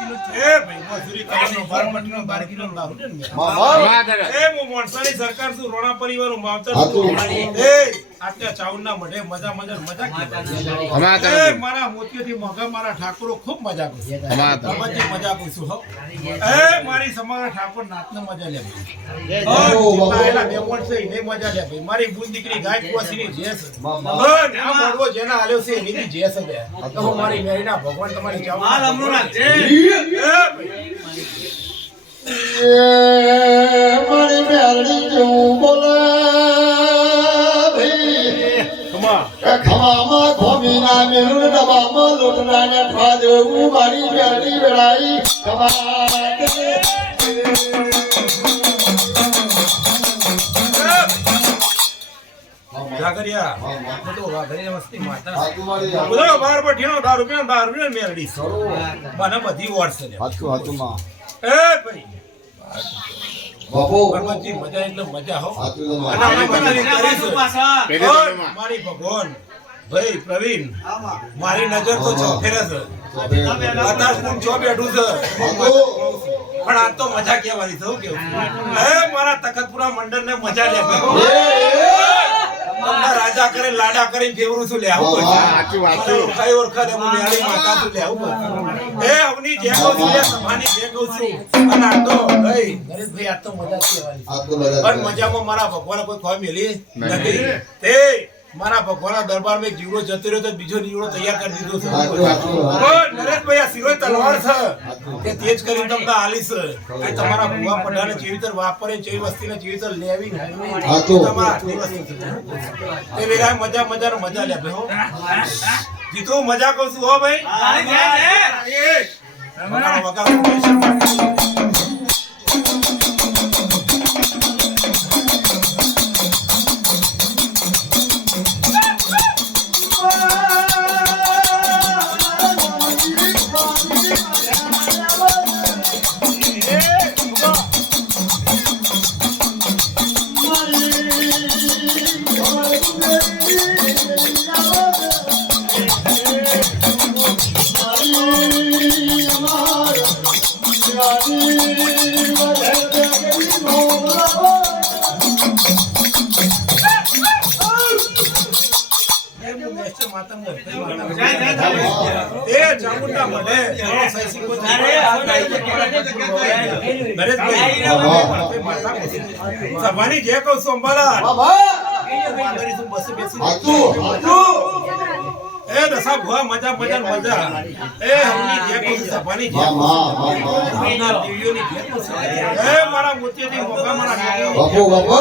Kilo. એ ભાઈ મજૂરી કરવાનો બાર પટ્ટીનો બાર કિલો દારૂ છે ને. મામા એ હું મોણસાની સરકાર છું રોણા પરિવારનું માવતર છું. એ આટલા ચાવડના મઢે મજા મજા મજા મારા મોતીયોથી મોગા મારા ઠાકોરો ખૂબ મજા કરું તરફથી મજા હો. એ મારી સમારા ઠાકોર નાચને મજા લે છે એને મજા લે ભાઈ. મારી બુન દીકરી ગાય મળવો જેના આલ્યો છે એની બી જે છે તો મારી મેરીના ભગવાન તમારી. એ ખોમીના મેલું ડબ્બામાં લોટના ને. ઠવા દેવું મારી વેળાઈ મારી. પેલે તરફમાં. મારી ભગવાન. ભાઈ પ્રવીણ મારી નજર તો ચો ફેરે છે. બેઠું છે. પણ આ તો મજા કહેવાની છે કેવું હે. મારા તખતપુરા મંડળ ને મજા લે. તમને રાજા કરે લાડા કરી ફેવરું છું લે આવું હા, બધું. સાચું, સાચું. મને ઓળખાય ઓળખાય હું ન્યારી માતા છું લે આવું એ અવની જે કહું છું લે સભાની જે કહું છું. અને આ તો ભાઈ નરેશભાઈ આ તો મજા કહેવાની પણ મજામાં મારા ભગવાન કોઈ ખોઈ મેલી નથી. તે મારા ભગવાનના દરબારમાં એક જીવડો જતો રહ્યો તો બીજો જીવડો તૈયાર કરી દીધો છે. નરેશભાઈ આ સિરોય તલવાર છે. તે તેજ કરી તમને આલીશ. આ તમારા ભુવા પડાને જેવી રીતે વાપરે જેવી વસ્તીને જેવી રીતે લેવી તે. તમારા છે. વેરાય મજા મજાનો મજા લે ભાઈ હો. જીતું મજા કહું છું હો ભાઈ. તારી ઘેર સભાની જે કહું છું બેસી. એ દશા ભુવા મજા મજા મજા. એ હમની જે કહું સભાની જે મારા મોતીયોથી મોગા મારા બાપુ બાપુ